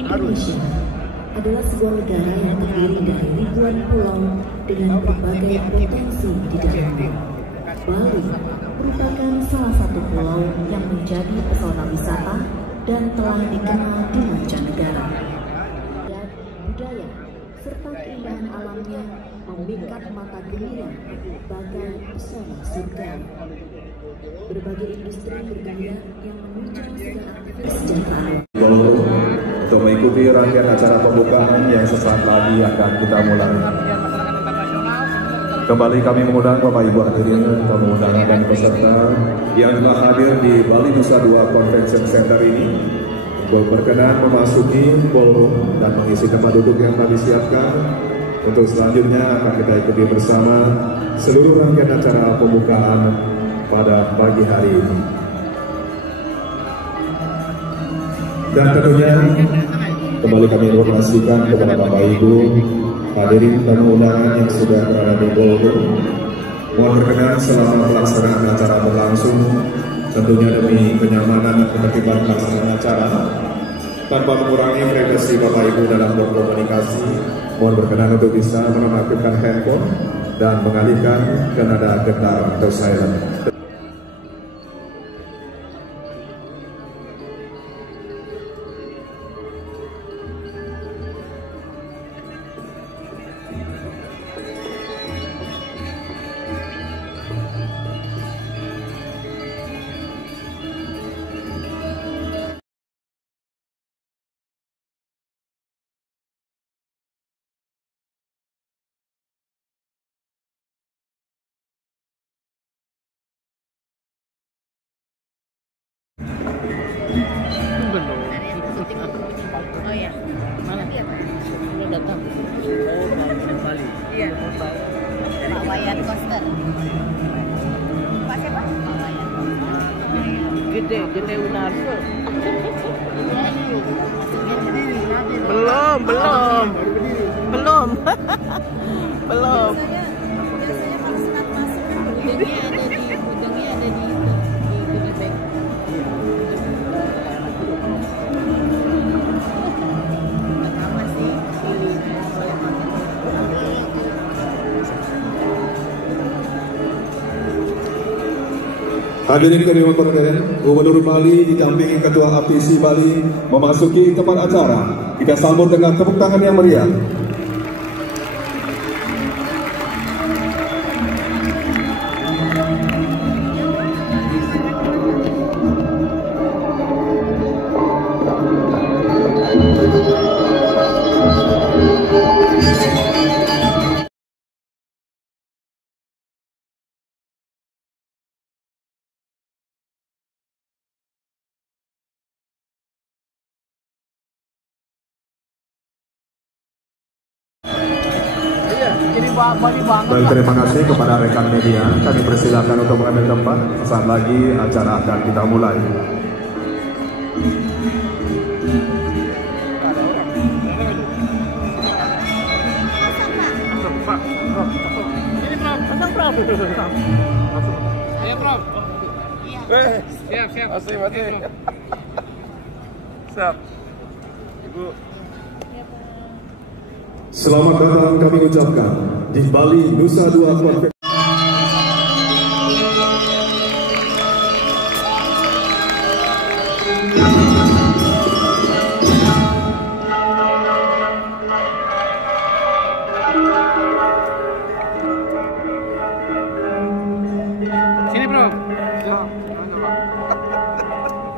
Indonesia adalah sebuah negara yang terdiri dari ribuan pulau dengan berbagai potensi di dalamnya. Bali merupakan salah satu pulau yang menjadi pesona wisata dan telah dikenal di mancanegara. Dan budaya serta keindahan alamnya memikat mata dunia bagai pesona surga. Berbagai industri bergaya yang menunjang segala aktivitas kesejahteraan. Untuk mengikuti rangkaian acara pembukaan yang sesaat lagi akan kita mulai. Kembali kami mengundang Bapak Ibu hadirin tamu undangan dan peserta yang telah hadir di Bali Nusa Dua Convention Center ini untuk berkenan memasuki ballroom dan mengisi tempat duduk yang kami siapkan. Untuk selanjutnya akan kita ikuti bersama seluruh rangkaian acara pembukaan pada pagi hari ini. Dan tentunya kembali kami informasikan kepada Bapak Ibu hadirin tamu undangan yang sudah berada di ballroom, mohon berkenan selama pelaksanaan acara berlangsung, tentunya demi kenyamanan dan ketertiban pelaksanaan acara, tanpa mengurangi privasi Bapak Ibu dalam berkomunikasi, mohon berkenan untuk bisa menonaktifkan handphone dan mengalihkan ke nada getar atau silent. Oh ya, mana dia? Lo datang. Oh, Bali. Iya. Pak Wayan Koster. Pak siapa? Pak Wayan. Gede Unarso. Belum. Belum. Biasanya kalau senat masuk udangnya ada di bebek. Hadirin kami hormati, Gubernur Bali didampingi Ketua APC Bali memasuki tempat acara. Kita sambut dengan tepuk tangan yang meriah. Baik, terima kasih kepada rekan media. Kami persilakan untuk mengambil tempat. Saat lagi acara akan kita mulai. Siap. Ibu. Selamat datang kami ucapkan di Bali Nusa Dua Convention. Sini bro.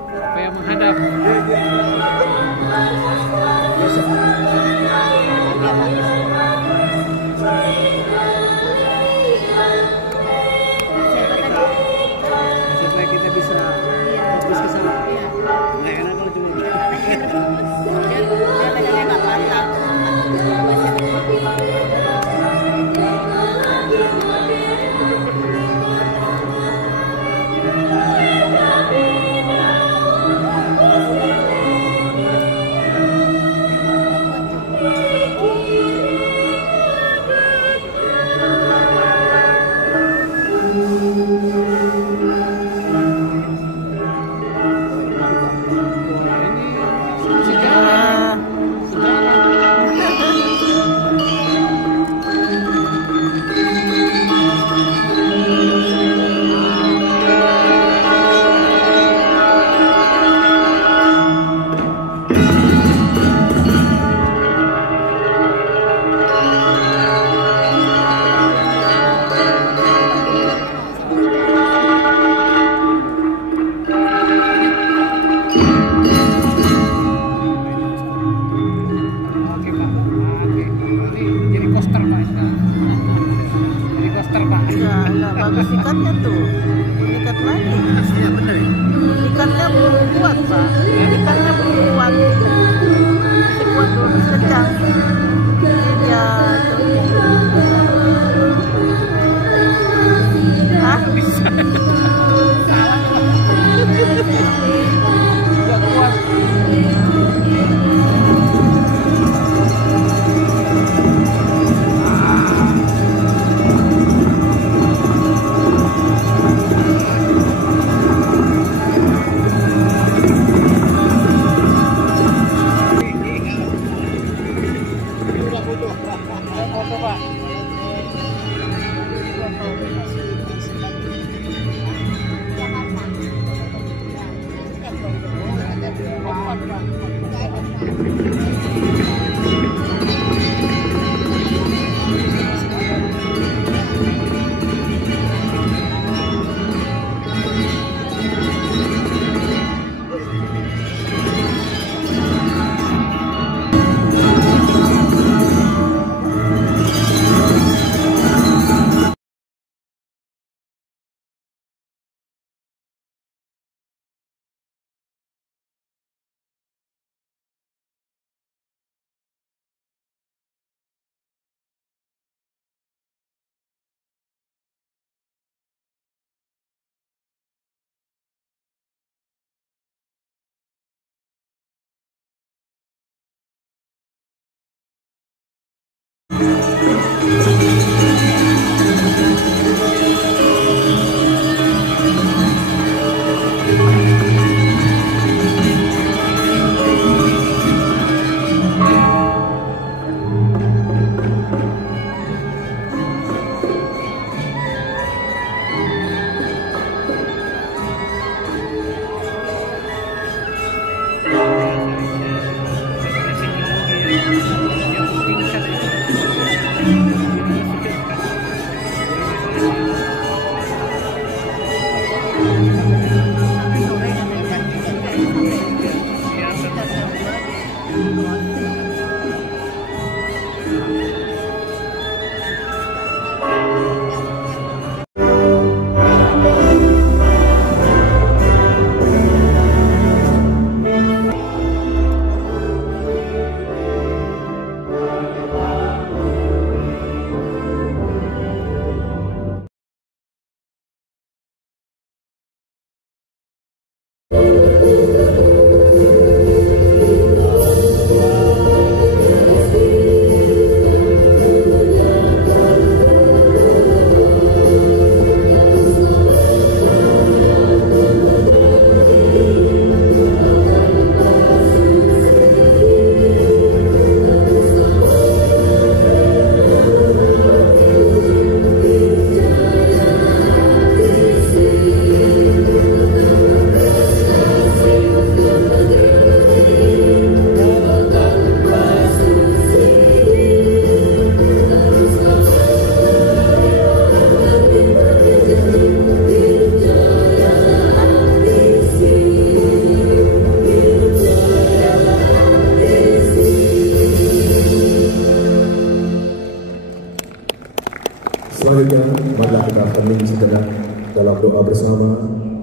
Supaya menghadap. Supaya kita bisa fokus ke sana. Nggak enak kalau cuma Pak. Ikannya belum kuat. Masih kuat dulu kencang. Ya. Ah, bisa. Nggak kuat. Selanjutnya, marilah kita hening sejenak dalam doa bersama,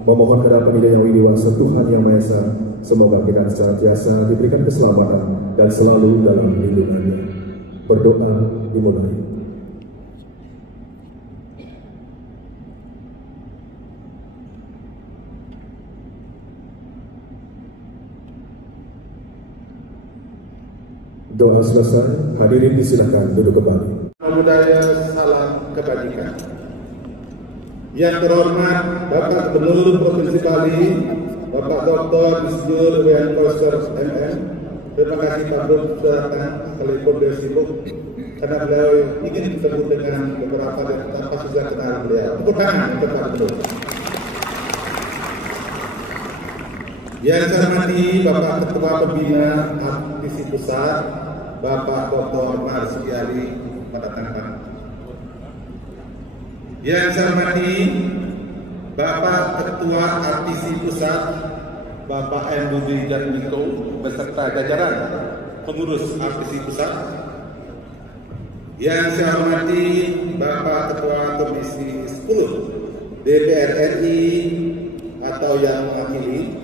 memohon kepada Yang Widiwasa Tuhan Yang Maha Esa, semoga kita senantiasa diberikan keselamatan dan selalu dalam lindungannya. Berdoa dimulai. Doa selesai, hadirin disilakan duduk kembali. Budaya salam kebajikan. Yang terhormat Bapak Gubernur Provinsi Bali, Bapak Dr. Insinyur W.N. Koster MM. Terima kasih Pak Gubernur sudah datang sekalipun beliau sibuk, karena beliau ingin bertemu dengan beberapa dan tanpa sudah kenal beliau. Tepuk tangan untuk Pak Gubernur. Yang saya hormati Bapak Ketua Pembina Aktivisi Pusat, Bapak Dr. Marzuki Ali pada tangan. Yang saya hormati Bapak Ketua Aktivisi Pusat, Bapak M. Budi Jatmiko beserta jajaran pengurus Aktivisi Pusat. Yang saya hormati Bapak Ketua Komisi 10 DPR RI atau yang mewakili.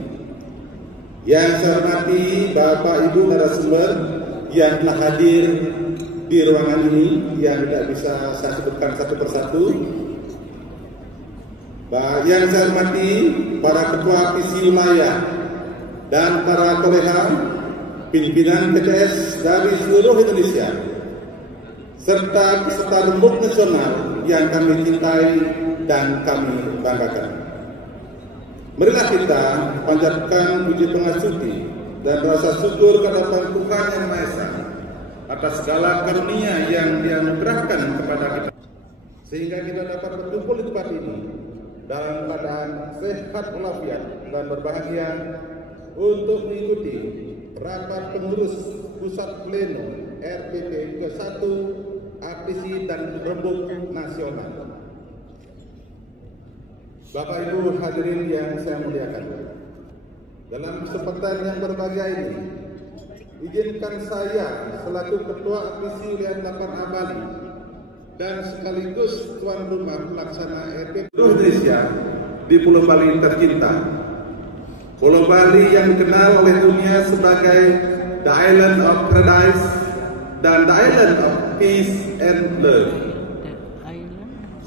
Yang saya hormati Bapak Ibu narasumber yang telah hadir di ruangan ini yang tidak bisa saya sebutkan satu persatu. Yang saya hormati para ketua visi wilayah dan para kolega pimpinan PTS dari seluruh Indonesia serta peserta rembuk nasional yang kami cintai dan kami banggakan. Marilah kita panjatkan puji pengastuti dan rasa syukur kehadirat Tuhan Yang Maha Esa atas segala karunia yang dianugerahkan kepada kita, sehingga kita dapat berkumpul di tempat ini dalam keadaan sehat walafiat dan berbahagia untuk mengikuti rapat pengurus pusat pleno RPP ke-1 APC dan Rembuk Nasional. Bapak Ibu hadirin yang saya muliakan, dalam kesempatan yang berbahagia ini, izinkan saya selaku Ketua APC Wilayah 8A Bali dan sekaligus tuan rumah pelaksana RPP Indonesia di Pulau Bali tercinta, Pulau Bali yang dikenal oleh dunia sebagai The Island of Paradise dan The Island of Peace and Love,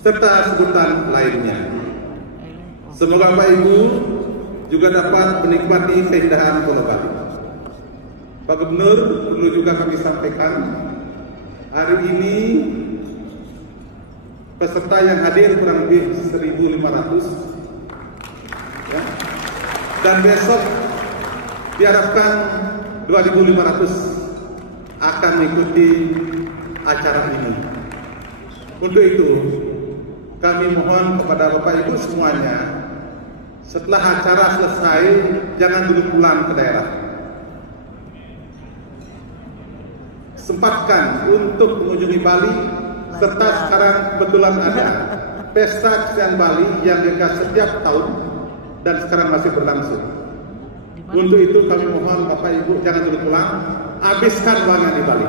serta sebutan lainnya. Semoga Bapak Ibu juga dapat menikmati keindahan Pulau Bali. Pak Gubernur, perlu juga kami sampaikan, hari ini peserta yang hadir kurang lebih 1.500, ya. Dan besok diharapkan 2.500 akan mengikuti acara ini. Untuk itu, kami mohon kepada Bapak Ibu semuanya, setelah acara selesai, jangan dulu pulang ke daerah. Sempatkan untuk mengunjungi Bali, serta sekarang kebetulan ada Pesta Kesenian Bali yang digelar setiap tahun dan sekarang masih berlangsung. Untuk itu kami mohon Bapak Ibu jangan dulu pulang, habiskan uangnya di Bali.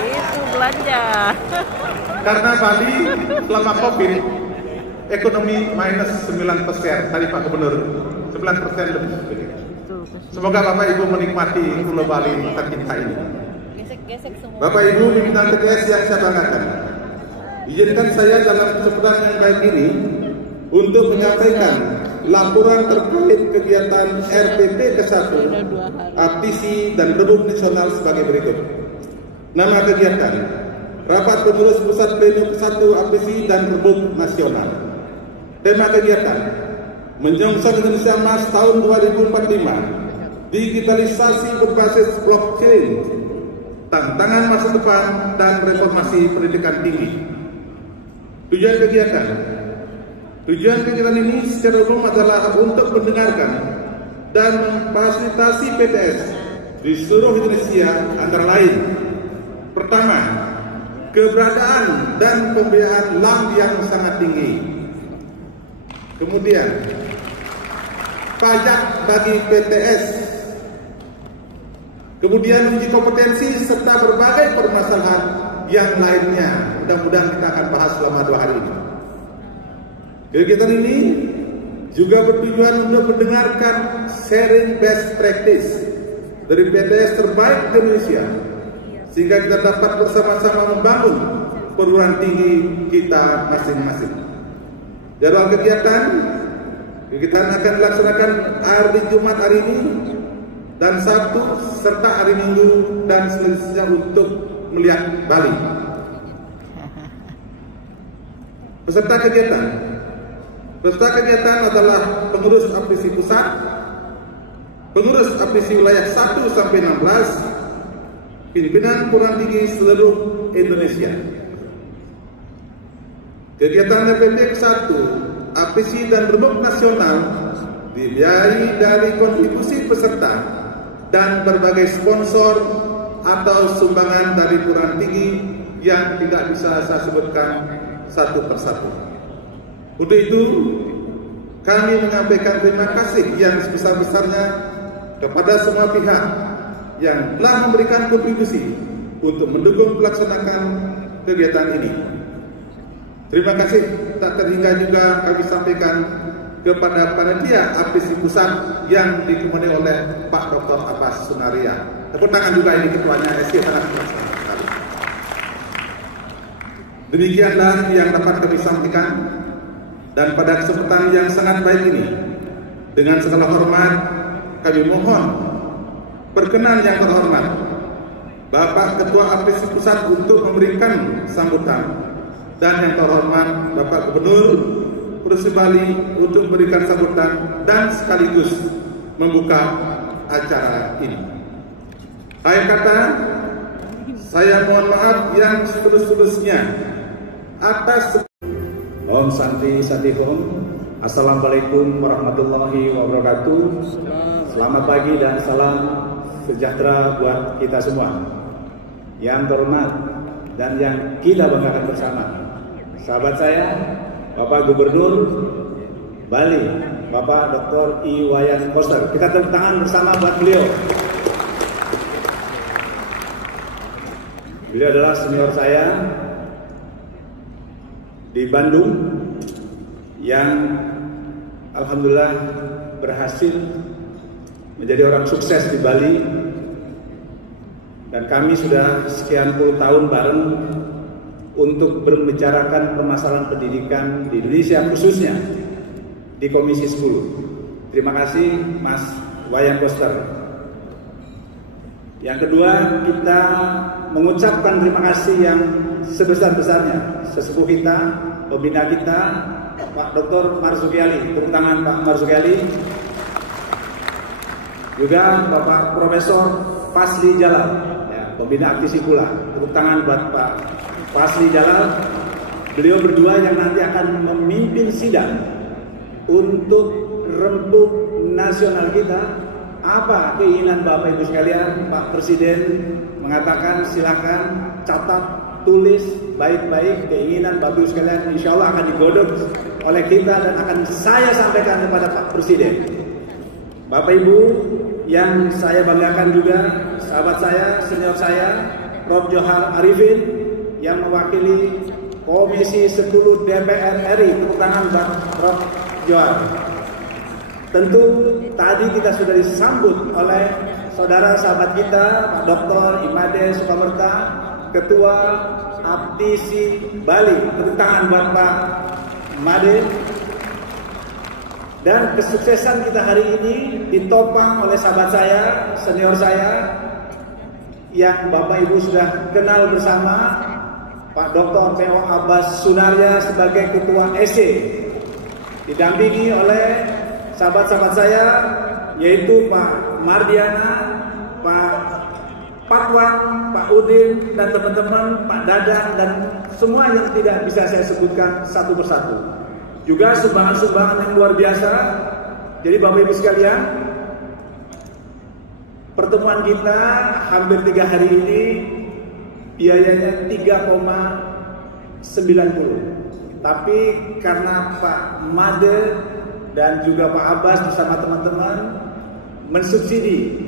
Itu belanja. Karena Bali selama COVID ekonomi minus 9% tadi Pak Gubernur, 9% lebih. Semoga Bapak Ibu menikmati Pulau Bali tercinta ini. Bapak Ibu pimpinan PTS yang saya banggakan, izinkan saya dalam kesempatan yang baik ini untuk menyampaikan laporan terkait kegiatan RPP ke-1 APC dan Rembuk Nasional sebagai berikut. Nama kegiatan: Rapat Pengurus Pusat Pleno ke-1 APC dan Rembuk Nasional. Tema kegiatan: Menyongsong Indonesia Emas tahun 2045, digitalisasi berbasis blockchain, tantangan masa depan dan reformasi pendidikan tinggi. Tujuan kegiatan ini secara umum adalah untuk mendengarkan dan memfasilitasi PTS di seluruh Indonesia, antara lain: pertama, keberadaan dan pembiayaan LAM yang sangat tinggi. Kemudian, pajak bagi PTS. Kemudian uji kompetensi serta berbagai permasalahan yang lainnya. Mudah-mudahan kita akan bahas selama 2 hari ini. Kegiatan ini juga bertujuan untuk mendengarkan sharing best practice dari PTS terbaik di Indonesia, sehingga kita dapat bersama-sama membangun perguruan tinggi kita masing-masing. Jadwal kegiatan akan dilaksanakan hari Jumat hari ini dan Sabtu serta hari Minggu dan selanjutnya untuk melihat Bali. Peserta kegiatan adalah pengurus APC pusat, pengurus APC wilayah 1 sampai 16, pimpinan perguruan tinggi seluruh Indonesia. Kegiatan RPP ke-1 APC dan Rembuk Nasional dibiayai dari kontribusi peserta dan berbagai sponsor atau sumbangan dari perguruan tinggi yang tidak bisa saya sebutkan satu persatu. Untuk itu, kami menyampaikan terima kasih yang sebesar-besarnya kepada semua pihak yang telah memberikan kontribusi untuk mendukung pelaksanaan kegiatan ini. Terima kasih tak terhingga juga kami sampaikan kepada panitia APSI Pusat yang ditemani oleh Pak Dr. Abbas Sunaria. Tepuk tangan juga ini ketuanya SK sangat sekali. Demikianlah yang dapat kami sampaikan, dan pada kesempatan yang sangat baik ini, dengan segala hormat kami mohon berkenan yang terhormat Bapak Ketua APSI Pusat untuk memberikan sambutan, dan yang terhormat Bapak Gubernur Provinsi Bali untuk memberikan sambutan dan sekaligus membuka acara ini. Akhir kata, saya mohon maaf yang setulus-tulusnya atas Om Santi Santi Om. Assalamualaikum warahmatullahi wabarakatuh. Selamat pagi dan salam sejahtera buat kita semua. Yang terhormat dan yang kita banggakan bersama, sahabat saya Bapak Gubernur Bali, Bapak Dr. Iwayan Koster. Kita tepuk tangan bersama buat beliau. Beliau adalah senior saya di Bandung yang alhamdulillah berhasil menjadi orang sukses di Bali, dan kami sudah sekian puluh tahun bareng untuk membicarakan permasalahan pendidikan di Indonesia, khususnya di Komisi 10. Terima kasih Mas Wayan Koster. Yang kedua, kita mengucapkan terima kasih yang sebesar-besarnya sesepuh kita, pembina kita, Pak Dr. Marzuki Ali. Tepuk tangan Pak Marzuki Ali. Juga Bapak Profesor Fasli Jalal, ya, pembina APSI pula. Tepuk tangan buat Pak Fasli Jalal. Beliau berdua yang nanti akan memimpin sidang untuk rembuk nasional kita. Apa keinginan Bapak Ibu sekalian? Pak Presiden mengatakan silakan catat, tulis baik-baik keinginan Bapak Ibu sekalian. Insya Allah akan digodok oleh kita dan akan saya sampaikan kepada Pak Presiden. Bapak Ibu yang saya banggakan juga, sahabat saya, senior saya, Prof. Johar Arifin, yang mewakili Komisi 10 DPR RI. Tepuk tangan buat Prof. Johar. Tentu tadi kita sudah disambut oleh saudara sahabat kita Pak Dr. Imade Sukamerta, Ketua APSI Bali. Tepuk tangan buat Pak Imade. Dan kesuksesan kita hari ini ditopang oleh sahabat saya, senior saya, yang Bapak Ibu sudah kenal bersama, Pak Dr. P.O. Abbas Sunaria sebagai Ketua SC, didampingi oleh sahabat-sahabat saya, yaitu Pak Mardiana, Pak Patwan, Pak Udin, dan teman-teman, Pak Dadang, dan semua yang tidak bisa saya sebutkan satu persatu. Juga sumbangan-sumbangan yang luar biasa. Jadi Bapak Ibu sekalian, pertemuan kita hampir 3 hari ini biayanya 3,90. Tapi karena Pak Made dan juga Pak Abbas bersama teman-teman mensubsidi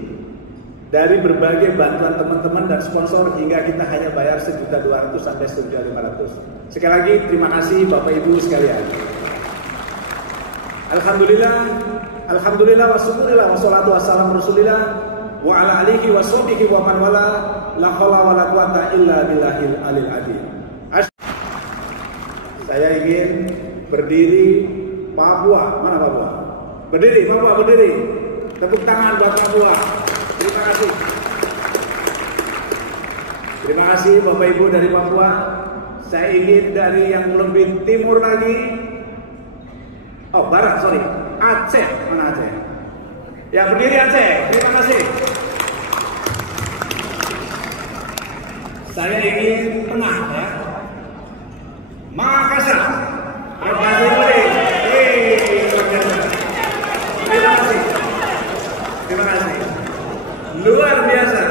dari berbagai bantuan teman-teman dan sponsor, hingga kita hanya bayar 1.200.000 sampai 1.500.000. Sekali lagi terima kasih Bapak Ibu sekalian. Alhamdulillah wa syukurillah wa salatu wassalamu rasulillah wa ala alihi wa sahbihi wa man wala, la haula wa la quwata illa billahil alil azim. Saya ingin berdiri Papua. Mana Papua? Berdiri Papua, berdiri. Tepuk tangan buat Papua. Terima kasih. Terima kasih Bapak Ibu dari Papua. Saya ingin dari yang lebih timur lagi. Oh, barat, sorry. Aceh, mana Aceh? Yang berdiri Aceh, terima kasih. Saya ingin tengah ya. Makassar. Terima kasih. Terima kasih. Terima kasih. Luar biasa.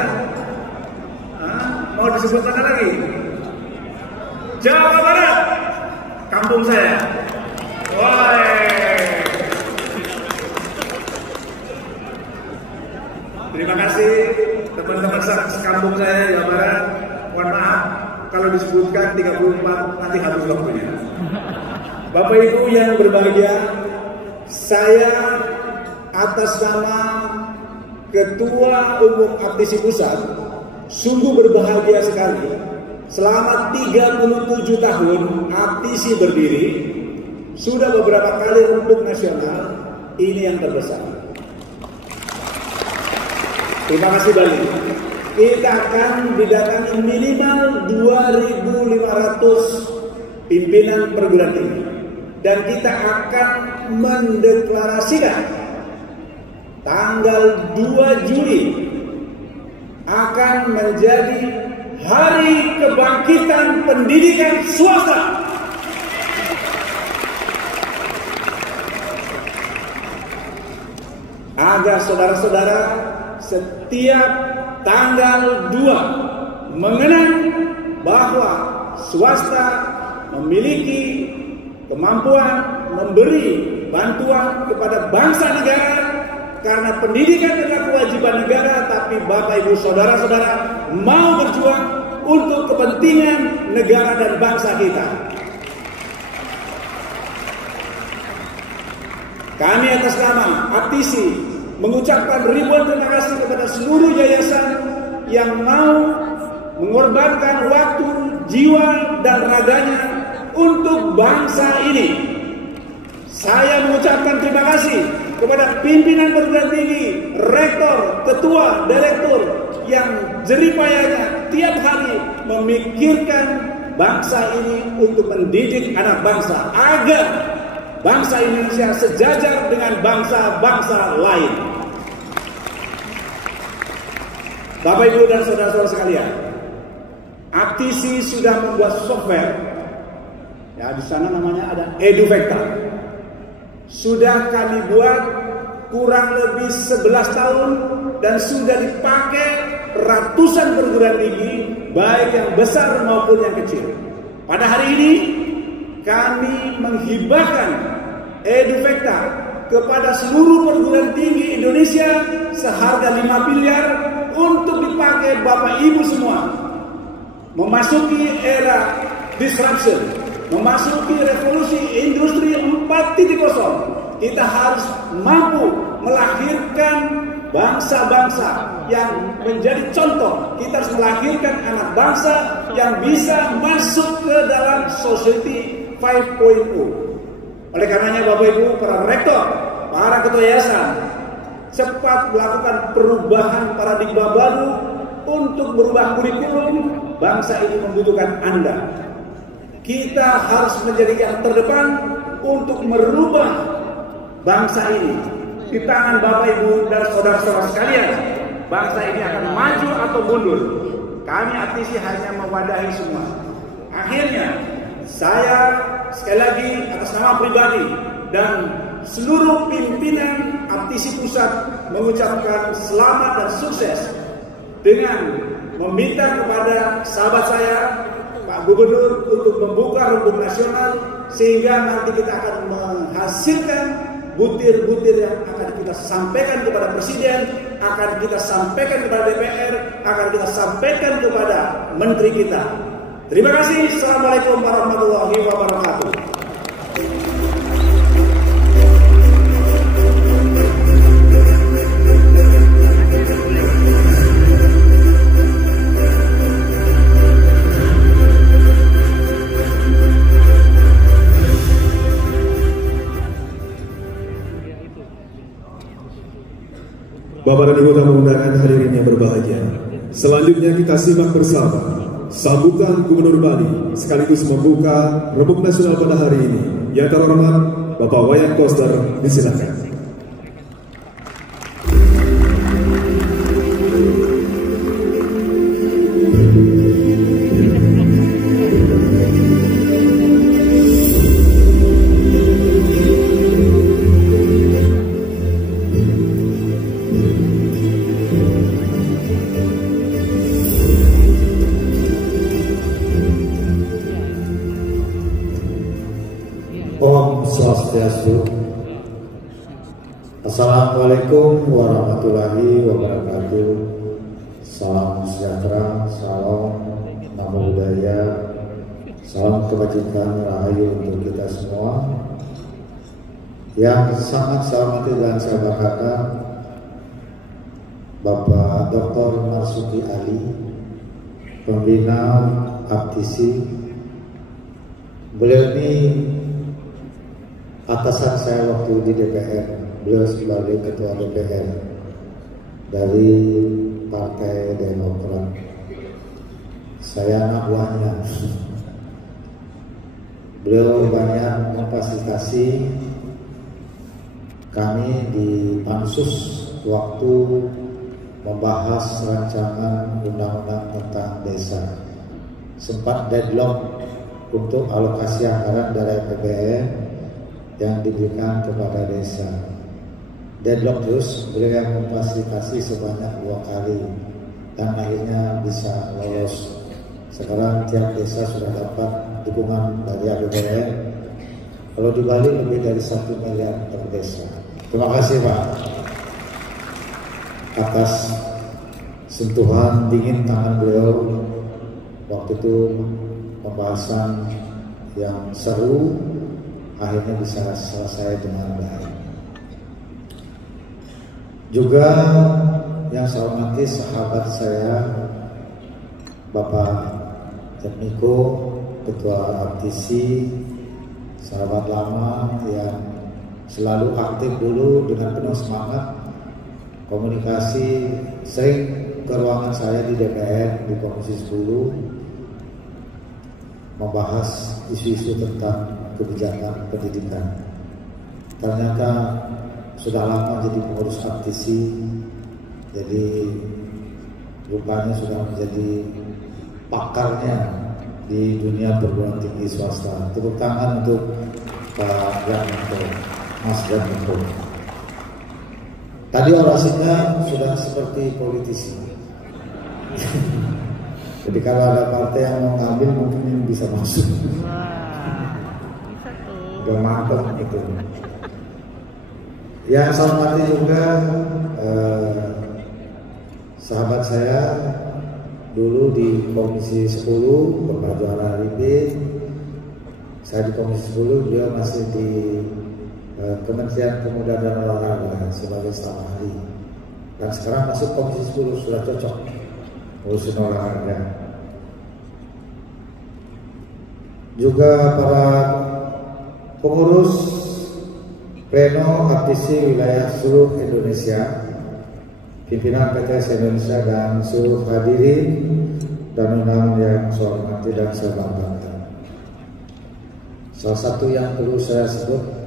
Mau disebut mana lagi? Jawa Barat. Kampung saya. Woi. Terima kasih teman-teman sekampung saya Jawa Barat. Mohon maaf kalau disebutkan 34 nanti habis waktunya. Bapak Ibu yang berbahagia, saya atas nama Ketua Umum Aptisi Pusat sungguh berbahagia sekali. Selama 37 tahun Aptisi berdiri, sudah beberapa kali rembuk nasional, ini yang terbesar. Terima kasih Bali. Kita akan didatangi minimal 2.500 pimpinan perguruan tinggi. Dan kita akan mendeklarasikan tanggal 2 Juli akan menjadi Hari Kebangkitan Pendidikan Swasta. Agar saudara-saudara setiap tanggal 2 mengenang bahwa swasta memiliki kemampuan memberi bantuan kepada bangsa negara, karena pendidikan adalah kewajiban negara, tapi Bapak Ibu saudara-saudara mau berjuang untuk kepentingan negara dan bangsa kita. Kami atas nama Aptisi mengucapkan ribuan terima kasih kepada seluruh yayasan yang mau mengorbankan waktu, jiwa, dan raganya untuk bangsa ini. Saya mengucapkan terima kasih kepada pimpinan perguruan tinggi, rektor, ketua, direktur yang jeripayanya tiap hari memikirkan bangsa ini untuk mendidik anak bangsa agar bangsa Indonesia sejajar dengan bangsa-bangsa lain. Bapak Ibu dan saudara-saudara sekalian, Aptisi sudah membuat software. Ya, di sana namanya ada Eduvecta. Sudah kami buat kurang lebih 11 tahun dan sudah dipakai ratusan perguruan tinggi, baik yang besar maupun yang kecil. Pada hari ini kami menghibahkan Eduvecta kepada seluruh perguruan tinggi Indonesia seharga 5 miliar untuk dipakai Bapak Ibu semua. Memasuki era disruption, memasuki revolusi industri 4.0, kita harus mampu melahirkan bangsa-bangsa yang menjadi contoh. Kita harus melahirkan anak bangsa yang bisa masuk ke dalam society 5.0. Oleh karenanya Bapak Ibu, para rektor, para ketua yayasan, cepat melakukan perubahan paradigma baru untuk merubah kurikulum. Bangsa ini membutuhkan Anda. Kita harus menjadi yang terdepan untuk merubah bangsa ini. Di tangan Bapak Ibu dan saudara-saudara sekalian, bangsa ini akan maju atau mundur. Kami Aptisi hanya mewadahi semua. Akhirnya, saya sekali lagi atas nama pribadi dan seluruh pimpinan Aptisi Pusat mengucapkan selamat dan sukses dengan meminta kepada sahabat saya Pak Gubernur untuk membuka rembuk nasional, sehingga nanti kita akan menghasilkan butir-butir yang akan kita sampaikan kepada Presiden, akan kita sampaikan kepada DPR, akan kita sampaikan kepada Menteri kita. Terima kasih. Assalamualaikum warahmatullahi wabarakatuh. Bapak dan Ibu tamu undangan hadirin yang berbahagia, selanjutnya kita simak bersama sambutan Gubernur Bali sekaligus membuka rembuk nasional pada hari ini. Yang terhormat Bapak Wayan Koster, disilakan. Om Swastiastu. Assalamualaikum warahmatullahi wabarakatuh. Salam sejahtera, salam namo buddhaya, salam kebajikan rahayu untuk kita semua. Yang sangat saya hormati dan saya banggakan Bapak Dr. Marsuki Ali, pembina Aptisi. Beliau ini atasan saya waktu di DPR. Beliau sebagai ketua DPR dari Partai Demokrat. Saya anak buahnya. Beliau banyak memfasilitasi kami di Pansus waktu membahas rancangan undang-undang tentang desa. Sempat deadlock untuk alokasi anggaran dari APBN yang diberikan kepada desa. Deadlock terus, beliau yang memfasilitasi sebanyak 2 kali dan akhirnya bisa lolos. Sekarang tiap desa sudah dapat dukungan dari APBN. Kalau di Bali lebih dari 1 miliar per desa. Terima kasih Pak atas sentuhan dingin tangan beliau waktu itu, pembahasan yang seru akhirnya bisa selesai dengan baik. Juga yang saya hormati sahabat saya Bapak Miko, Ketua Aptisi, sahabat lama yang selalu aktif dulu dengan penuh semangat komunikasi, sering ke ruangan saya di DPR di Komisi 10 membahas isu-isu tentang kebijakan pendidikan. Ternyata sudah lama jadi pengurus Aptisi, jadi rupanya sudah menjadi pakarnya di dunia perguruan tinggi swasta. Tepuk tangan untuk Pak Yanto, Mas Yanto. Tadi orasinya sudah seperti politisi. Jadi kalau ada partai yang mau ngambil mungkin ini bisa masuk. Udah mantap gitu. Yang saya hormati juga sahabat saya dulu di Komisi 10, Bapak Juara Arifin. Saya di Komisi 10, dia masih di Kementerian Pemuda dan Olahraga sebagai staf ahli. Dan sekarang masuk Komisi 10 sudah cocok urusin olahraga. Juga para pengurus Pleno Aptisi wilayah seluruh Indonesia, pimpinan PTS Indonesia dan seluruh hadirin dan undangan yang saya hormati dan saya banggakan. Salah satu yang perlu saya sebut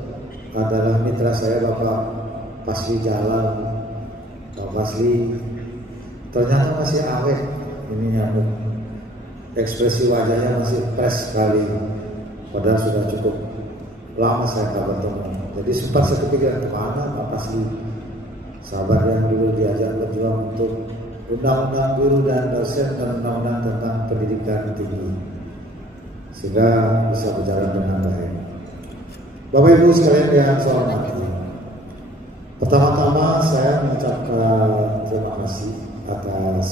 adalah mitra saya Bapak Pasli Jalal. Bapak Pasli ternyata masih awet ininya, ekspresi wajahnya masih fresh sekali, padahal sudah cukup lama saya tak bertemu. Jadi sempat saya kepikiran kemana Pak Pasli, sahabat yang dulu diajak berjuang untuk undang-undang guru dan dosen dan undang-undang tentang pendidikan tinggi, sehingga bisa berjalan dengan baik. Bapak Ibu sekalian yang saya hormati, pertama-tama saya mengucapkan terima kasih atas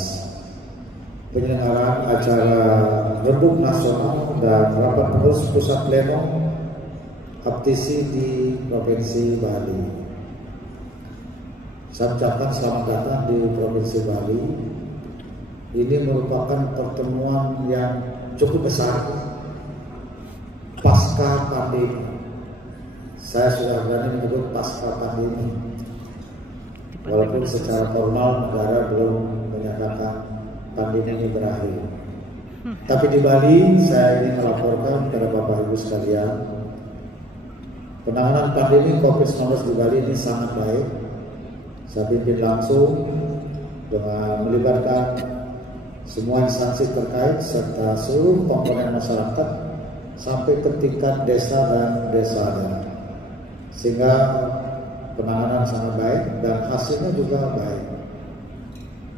penyelenggaraan acara Rembuk Nasional dan rapat pengurus pusat pleno Aptisi di Provinsi Bali. Saya ucapkan selamat datang di Provinsi Bali. Ini merupakan pertemuan yang cukup besar pasca pandemi. Saya sudah berani menyebut pasca pandemi, walaupun secara formal negara belum menyatakan pandemi ini berakhir. Tapi di Bali saya ingin melaporkan kepada Bapak Ibu sekalian, penanganan pandemi COVID-19 di Bali ini sangat baik. Saya pimpin langsung dengan melibatkan semua instansi terkait serta seluruh komponen masyarakat sampai ke tingkat desa dan desanya, sehingga penanganan sangat baik dan hasilnya juga baik.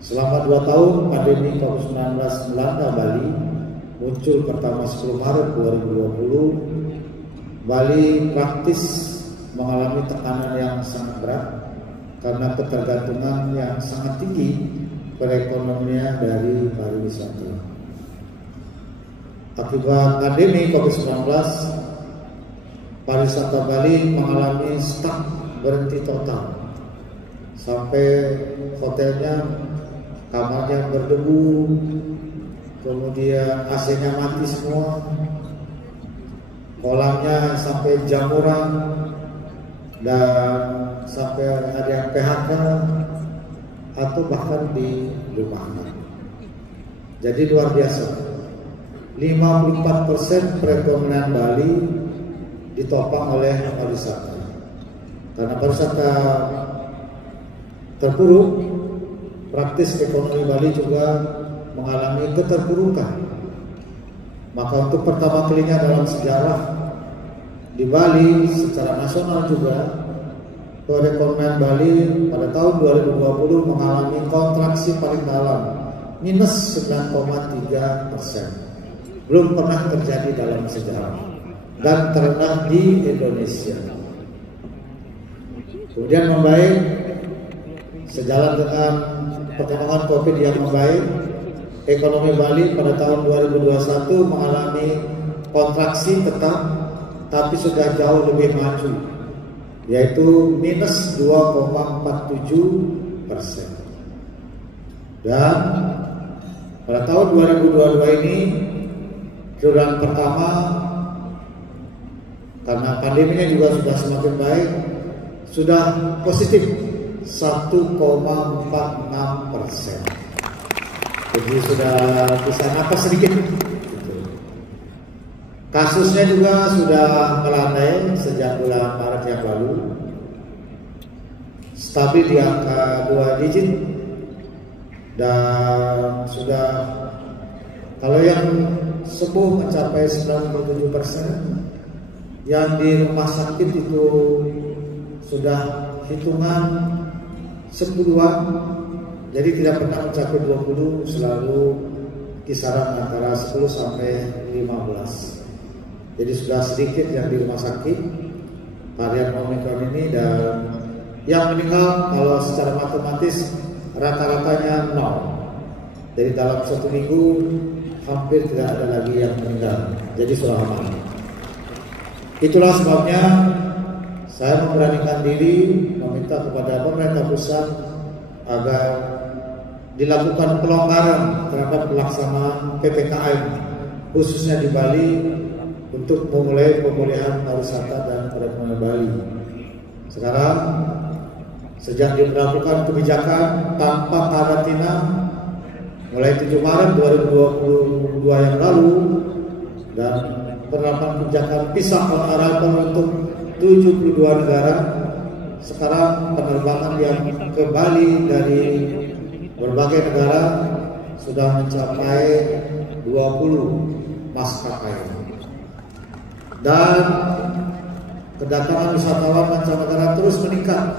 Selama 2 tahun pandemi COVID-19 melanda Bali, muncul pertama 10 Maret 2020, Bali praktis mengalami tekanan yang sangat berat karena ketergantungan yang sangat tinggi perekonomian dari pariwisata. Akibat pandemi COVID-19, pariwisata Bali mengalami stuck, berhenti total, sampai hotelnya kamarnya berdebu, kemudian AC-nya mati semua, kolamnya sampai jamuran, dan sampai ada yang PHK atau bahkan di rumah. Jadi luar biasa. 54% perekonomian Bali ditopang oleh pariwisata. Karena pariwisata terpuruk, praktis ekonomi Bali juga mengalami keterpurukan. Maka untuk pertama kalinya dalam sejarah di Bali secara nasional juga, perekonomian Bali pada tahun 2020 mengalami kontraksi paling dalam, minus 9,3%. Belum pernah terjadi dalam sejarah dan terendah di Indonesia. Kemudian membaik sejalan dengan perkembangan COVID yang membaik, ekonomi Bali pada tahun 2021 mengalami kontraksi tetap, tapi sudah jauh lebih maju, yaitu minus 2,47%. Dan pada tahun 2022 ini triwulan pertama, karena pandeminya juga sudah semakin baik, sudah positif 1,46%. Jadi sudah bisa napas sedikit. Kasusnya juga sudah melandai sejak bulan Maret yang lalu, stabil di angka 2 digit, dan sudah, kalau yang sembuh mencapai 97%, yang di rumah sakit itu sudah hitungan 10-an, jadi tidak pernah mencapai 20, selalu kisaran antara 10 sampai 15. Jadi sudah sedikit yang di rumah sakit varian Omicron ini, dan yang meninggal kalau secara matematis rata-ratanya 0. Jadi dalam 1 minggu hampir tidak ada lagi yang meninggal. Jadi sudah aman. Itulah sebabnya saya memberanikan diri meminta kepada pemerintah pusat agar dilakukan pelonggaran terhadap pelaksanaan PPKM khususnya di Bali untuk memulai pemulihan pariwisata dan perekonomian Bali. Sekarang sejak diberlakukan kebijakan tanpa karantina mulai 7 Maret 2022 yang lalu, dan penerapan kebijakan visa on arrival untuk 72 negara, sekarang penerbangan yang ke Bali dari berbagai negara sudah mencapai 20 maskapai, dan kedatangan wisatawan mancanegara terus meningkat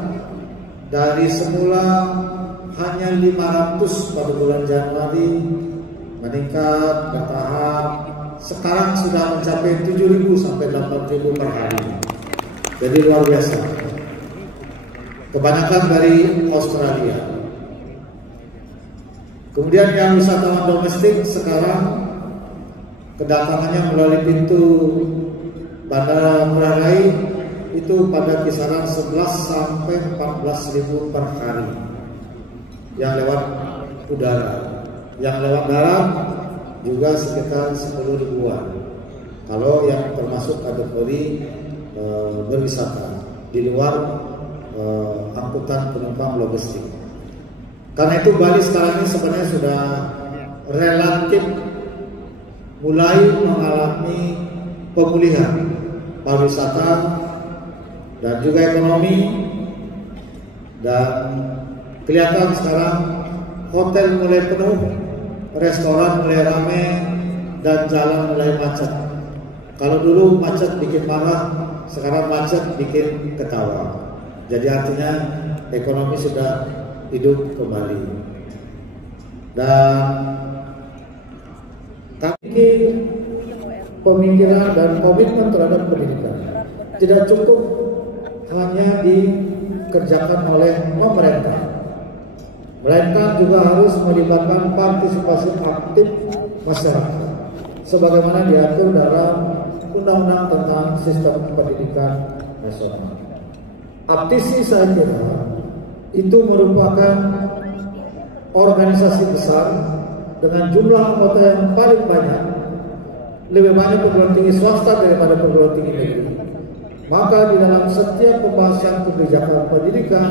dari semula hanya 500 pada bulan Januari, meningkat bertahap, sekarang sudah mencapai 7.000 sampai 8.000 per hari. Jadi luar biasa. Kebanyakan dari Australia. Kemudian yang wisatawan domestik sekarang kedatangannya melalui pintu Bandara Ngurah Rai itu pada kisaran 11 sampai 14.000 per hari. Yang lewat udara, yang lewat darat juga sekitar 10 ribuan. Kalau yang termasuk kategori berwisata di luar angkutan penumpang logistik. Karena itu Bali sekarang ini sebenarnya sudah relatif mulai mengalami pemulihan pariwisata dan juga ekonomi, dan kelihatan sekarang hotel mulai penuh, restoran mulai ramai, dan jalan mulai macet. Kalau dulu macet bikin marah, sekarang macet bikin ketawa. Jadi artinya ekonomi sudah hidup kembali. Dan kami pemikiran dan komitmen terhadap pendidikan tidak cukup hanya dikerjakan oleh pemerintah, melainkan juga harus melibatkan partisipasi aktif masyarakat sebagaimana diatur dalam Undang-Undang tentang Sistem Pendidikan Nasional. Aptisi saya kira itu merupakan organisasi besar dengan jumlah anggota yang paling banyak, lebih banyak perguruan tinggi swasta daripada perguruan tinggi negeri. Maka di dalam setiap pembahasan kebijakan pendidikan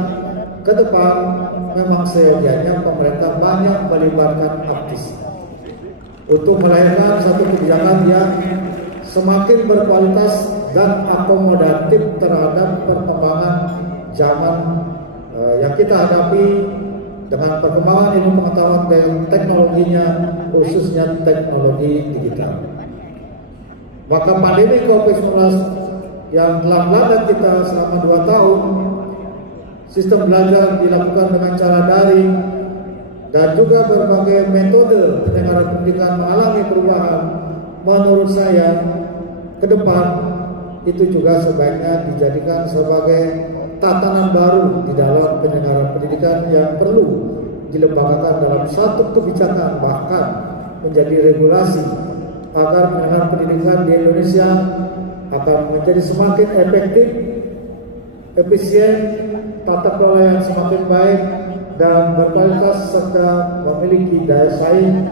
ke depan memang seyogianya pemerintah banyak melibatkan aptisi untuk melahirkan satu kebijakan yang semakin berkualitas dan akomodatif terhadap perkembangan zaman yang kita hadapi dengan perkembangan ilmu pengetahuan dan teknologinya, khususnya teknologi digital. Maka pandemi COVID-19 yang telah melanda kita selama 2 tahun, sistem belajar dilakukan dengan cara daring dan juga berbagai metode penyelenggaraan pendidikan mengalami perubahan. Menurut saya, ke depan itu juga sebaiknya dijadikan sebagai tatanan baru di dalam penyelenggaraan pendidikan yang perlu dilembagakan dalam satu kebijakan, bahkan menjadi regulasi agar penyelenggaraan pendidikan di Indonesia akan menjadi semakin efektif, efisien, tata kelola yang semakin baik dan berkualitas serta memiliki daya saing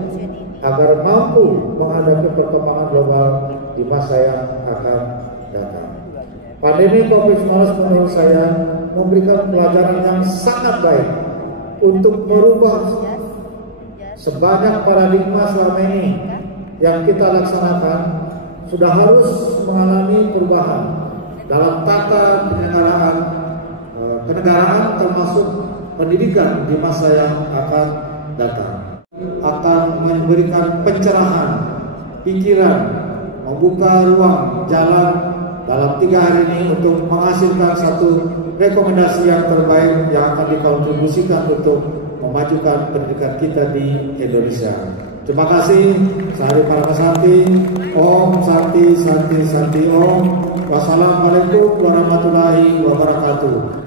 agar mampu menghadapi perkembangan global di masa yang akan datang. Pandemi COVID-19 menurut saya memberikan pelajaran yang sangat baik untuk merubah sebanyak paradigma selama ini yang kita laksanakan sudah harus mengalami perubahan dalam tata penyelenggaraan kenegaraan termasuk pendidikan di masa yang akan datang. Akan memberikan pencerahan pikiran, membuka ruang jalan dalam 3 hari ini untuk menghasilkan satu rekomendasi yang terbaik yang akan dikontribusikan untuk memajukan pendidikan kita di Indonesia. Terima kasih. Sari Paramasanti. Om Santi Santi Santi Om. Wassalamualaikum warahmatullahi wabarakatuh.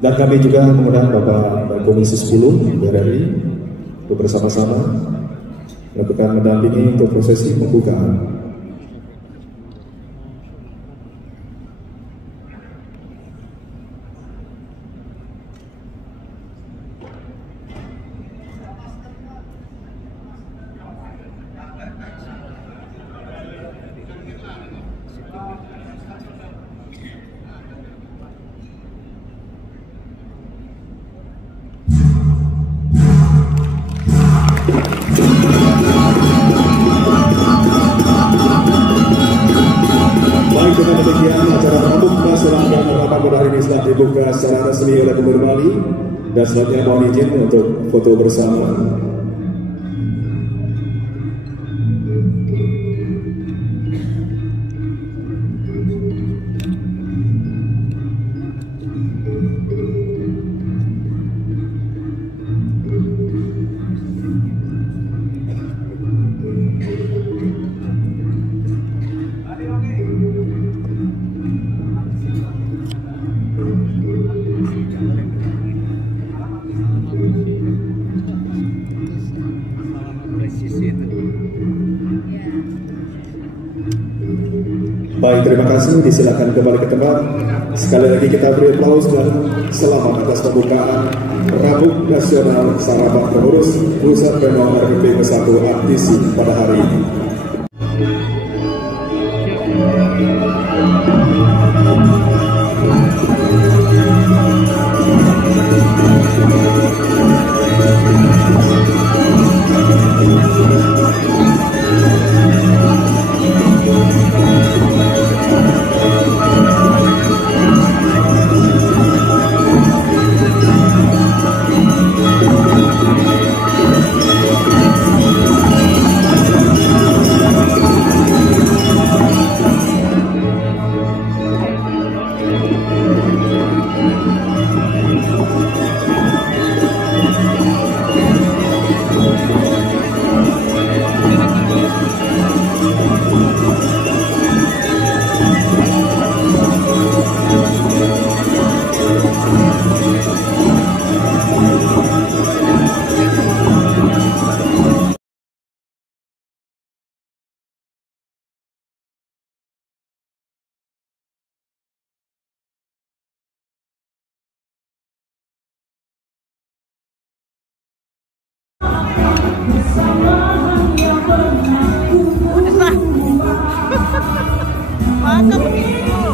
Dan kami juga mengundang Bapak Komisi 10 DPR untuk bersama-sama melakukan mendampingi untuk prosesi pembukaan. Dengan demikian, acara Rambut Nasional yang pada hari ini telah dibuka secara resmi oleh Gubernur Bali dan selanjutnya mohon izin untuk foto bersama. Baik, terima kasih. Disilakan kembali ke tempat. Sekali lagi kita beri aplaus dan selamat atas pembukaan Rambut Nasional Sarapan Pengurus Pusat Pleno RPP ke-1 Aptisi pada hari ini. Mantap.